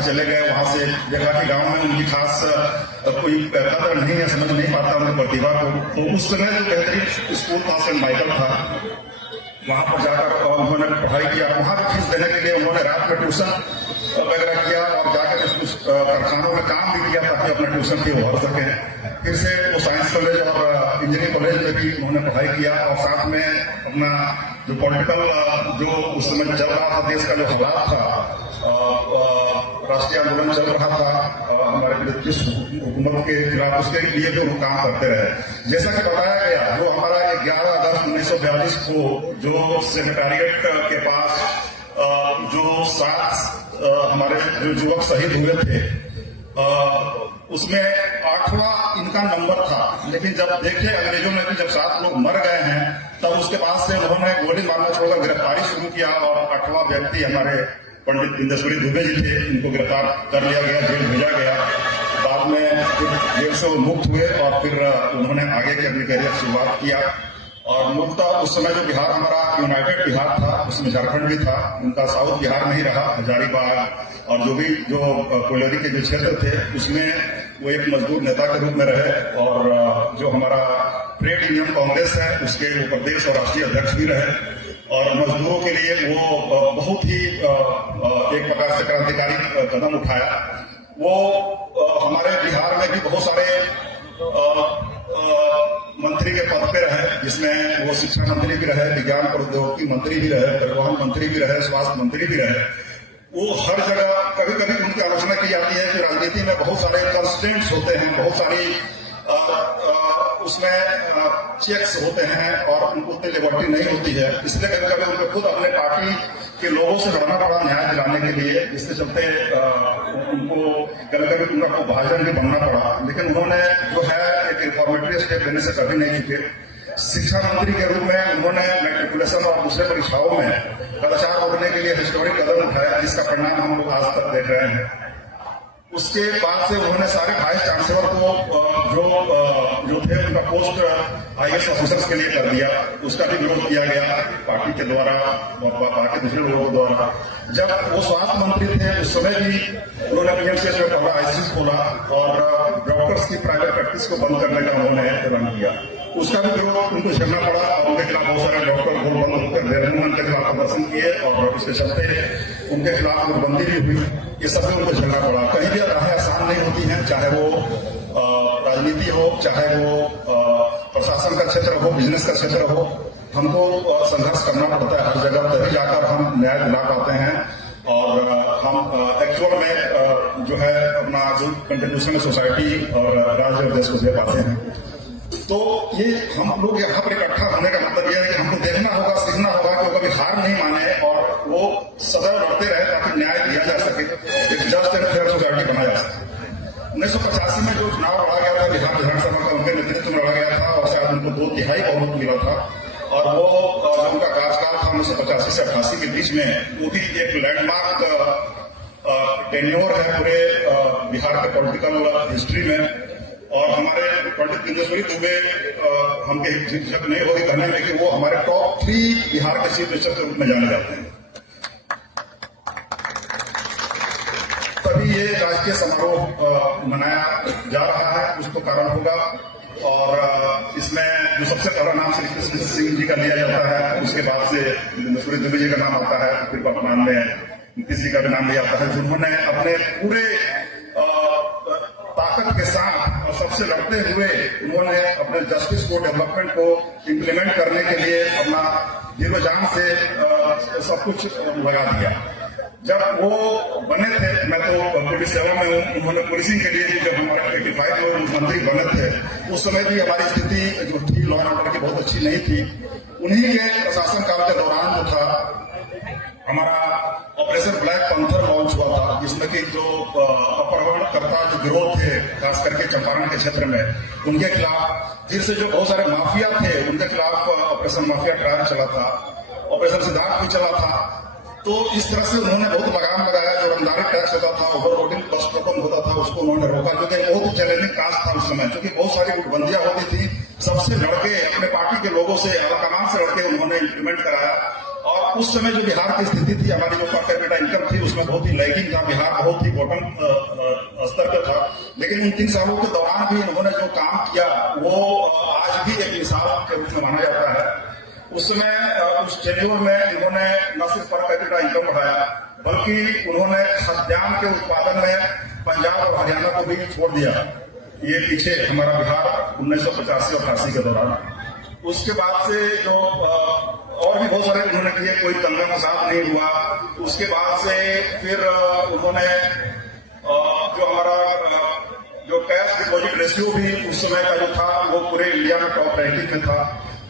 चले गए। वहां से देखा कि गांव में उनकी खास कोई कदर नहीं है, समझ नहीं पाता उनकी प्रतिभा को। तो उस समय जो बेहतरीन स्कूल था सेंट माइकल था, वहां पर जाकर उन्होंने पढ़ाई किया। वहां भी फीस देने के लिए उन्होंने रात में ट्यूशन वगैरह किया और जाकर कुछ कारखानों में काम भी किया ताकि अपने ट्यूशन की भर सके। फिर से वो साइंस कॉलेज और इंजीनियरिंग कॉलेज में भी उन्होंने पढ़ाई किया और साथ में अपना जो पॉलिटिकल जो उस समय चल रहा था, देश का जो हालात था, राष्ट्रीय आंदोलन चल रहा था हमारे ब्रिटिश हुकूमत के खिलाफ, उसके लिए भी वो काम करते रहे। जैसा कि बताया गया, जो हमारा 11 अगस्त 1942 को जो सेक्रेटेरिएट के पास जो 7 हमारे जो युवक शहीद हुए थे, उसमें 8वां इनका नंबर था। लेकिन जब देखे अंग्रेजों ने कि जब 7 लोग मर गए हैं, तब उसके बाद से उन्होंने गोली मारना छोड़कर गिरफ्तारी शुरू किया और 8वां व्यक्ति हमारे पंडित बिंदेश्वरी दुबे जी थे, इनको गिरफ्तार कर लिया गया, जेल भेजा गया। बाद में जेल से वो मुक्त हुए और फिर उन्होंने आगे के अपनी करियर शुरुआत किया। और मुक्ता उस समय जो बिहार हमारा यूनाइटेड बिहार था, उसमें झारखंड भी था, उनका साउथ बिहार में ही रहा। हजारीबाग और जो भी जो कोयलरी के जो क्षेत्र थे, उसमें वो एक मजदूर नेता के रूप में रहे। और जो हमारा ट्रेड यूनियन कांग्रेस है, उसके प्रदेश और राष्ट्रीय अध्यक्ष भी रहे। और मजदूरों के लिए वो बहुत ही एक प्रकार से क्रांतिकारी कदम उठाया। वो हमारे बिहार में भी बहुत सारे मंत्री के पद पे रहे, जिसमें वो शिक्षा मंत्री भी रहे, विज्ञान प्रौद्योगिकी मंत्री भी रहे, परिवहन मंत्री भी रहे, स्वास्थ्य मंत्री भी रहे। वो हर जगह कभी कभी उनकी आलोचना की जाती है कि राजनीति में बहुत सारे कंस्टेंट्स होते हैं, बहुत सारी उसमें चेक्स होते हैं और उनको उतनी लिबर्टी नहीं होती है। इसलिए कभी कभी उनको खुद अपने पार्टी के लोगों से लड़ना पड़ा न्याय दिलाने के लिए। इसके चलते उनको कभी कभी उनका विभाजन भी बनना पड़ा। लेकिन उन्होंने जो है एक रिफॉर्मेटरी स्टेप लेने से कभी नहीं चुके। शिक्षा मंत्री के रूप में उन्होंने मैट्रिकुलेशन और दूसरे परीक्षाओं में कदाचार रोकने के लिए हिस्टोरिक कदम उठाया, जिसका परिणाम हम लोग आज तक देख रहे हैं। उसके बाद से उन्होंने सारे वाइस चांसलर को जो थे उनका पोस्ट IAS ऑफिसर्स के लिए कर दिया। उसका भी विरोध किया गया पार्टी के द्वारा और बाकी दूसरे लोगों द्वारा। जब वो स्वास्थ्य मंत्री थे, उस समय भी उन्होंने PMCH में पहला ICU खोला और डॉक्टर्स की प्राइवेट प्रैक्टिस को बंद करने का उन्होंने ऐलान किया। उसका भी विरोध उनको झेलना पड़ा और उनके खिलाफ बहुत सारे डॉक्टर गोलबंद होकर देहरादून के खिलाफ प्रदर्शन किए और उसके चलते उनके खिलाफ नोटबंदी भी हुई। ये सब भी उनको झेलना पड़ा। कहीं भी राहें आसान नहीं होती हैं, चाहे वो राजनीति हो, चाहे वो प्रशासन का क्षेत्र हो, बिजनेस का क्षेत्र हो। हमको संघर्ष करना पड़ता है हर जगह, तभी जाकर हम न्याय दिला पाते हैं और हम एक्चुअल में जो है अपना जो कंट्रीब्यूशन सोसाइटी और राज्य और देश को दे पाते हैं। तो ये हम लोग यहाँ पर इकट्ठा होने का मतलब यह है कि हमको देखना होगा, सीखना होगा कि वो कभी हार नहीं माने और वो सदैव लड़ते रहे ताकि न्याय दिया जा सके, एक जस्ट एंड फेयर सोसाइटी बना जा सके। 1985 में जो चुनाव लड़ा गया था बिहार विधानसभा का, उनके नेतृत्व में लड़ा गया था और शायद उनको 2/3 बहुमत मिला था। और वो उनका कार्यकाल था 1985 से 88 के बीच में। वो भी एक लैंडमार्क टेन्योर है पूरे बिहार के पॉलिटिकल हिस्ट्री में। और हमारे पंडित बिंदेश्वरी दुबे हमके झिझक नहीं होगी कहने में कि वो हमारे टॉप 3 बिहार के चीफ मिनिस्टर के रूप में जाने जाते हैं। तभी ये राजकीय समारोह मनाया जा रहा है, कुछ तो कारण होगा। और इसमें जो सबसे पहला नाम श्री कृष्ण सिंह जी का लिया जाता है, उसके बाद से बिंदेश्वरी दुबे जी का नाम आता है, फिर वर्तमान में नीतीश जी का भी नाम लिया जाता है, जिन्होंने अपने पूरे ताकत के साथ और सबसे लड़ते हुए उन्होंने अपने जस्टिस को, डेवलपमेंट को इम्प्लीमेंट करने के लिए अपना जीरो जान से सब कुछ लगा दिया। जब वो बने थे, मैं तो पुलिस सेवा में हूँ, उन्होंने पुलिसिंग के लिए जब हमारे 85 में मुख्यमंत्री बने थे, उस समय भी हमारी स्थिति जो थी लॉ एंड ऑर्डर की बहुत अच्छी नहीं थी। उन्हीं के प्रशासन काल के दौरान जो था हमारा ऑपरेशन ब्लैक पंथर लॉन्च हुआ था, जिसमें कि जो अपहरणकर्ता जो गिरोह थे, खास करके चंपारण के क्षेत्र में, उनके खिलाफ, फिर से जो बहुत सारे माफिया थे उनके खिलाफ ऑपरेशन माफिया ट्रायल चला था, ऑपरेशन सिद्धार्थ भी चला था। तो इस तरह से उन्होंने बहुत लगाम लगाया। जो रंगदारी टैक्स होता था, ओवरलोडिंग बस टोकन होता था, उसको उन्होंने रोका, क्योंकि बहुत चैलेंजिंग टास्क था उस समय, क्योंकि बहुत सारी गुटबंदियां होती थी। सबसे लड़के अपने पार्टी के लोगों से, आलाकमान से लड़के उन्होंने इम्प्लीमेंट कराया और उस समय जो बिहार की स्थिति थी, हमारी जो पर कैपिटा इनकम थी, उसमें बहुत ही लैगिंग था। बिहार बहुत ही बॉटम स्तर पर था। लेकिन उन 3 सालों के दौरान भी इन्होंने जो काम किया वो आज भी एक मिसाल के रूप में माना जाता है। उस समय उस टेन्योर में इन्होंने न सिर्फ पर कैपिटा इनकम बढ़ाया, बल्कि उन्होंने खाद्यान्न के उत्पादन में पंजाब और हरियाणा को भी छोड़ दिया। ये पीछे हमारा बिहार 1985-88 के दौरान। उसके बाद से जो और भी बहुत सारे उन्होंने किए, कोई दंगा फसाद नहीं हुआ। उसके बाद से फिर उन्होंने जो हमारा जो कैश डिपॉजिट रेशियो भी उस समय का जो था वो पूरे इंडिया में टॉप रैंकिंग में था।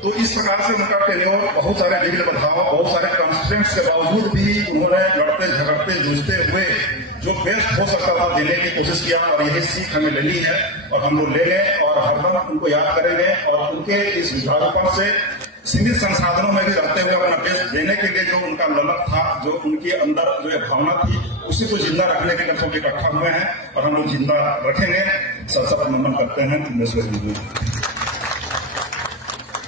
तो इस प्रकार से उनका टेन्योर बहुत सारे विघ्न बाधाओं, बहुत सारे कंस्ट्रेंट्स के बावजूद भी उन्होंने लड़ते झगड़ते जूझते हुए जो बेस्ट हो सकता था देने की कोशिश किया। और यही सीख हमें लेनी है और हम लोग ले लें और हरदम उनको याद करेंगे और उनके इस विचारों से सीमित संसाधनों में भी रहते हुए अपना बेस्ट देने के लिए जो उनका ललक था, जो उनके अंदर जो भावना थी, उसी को जिंदा रखने के लिए हम इकट्ठा हुए हैं और हम लोग जिंदा रखेंगे। सर नमन करते हैं।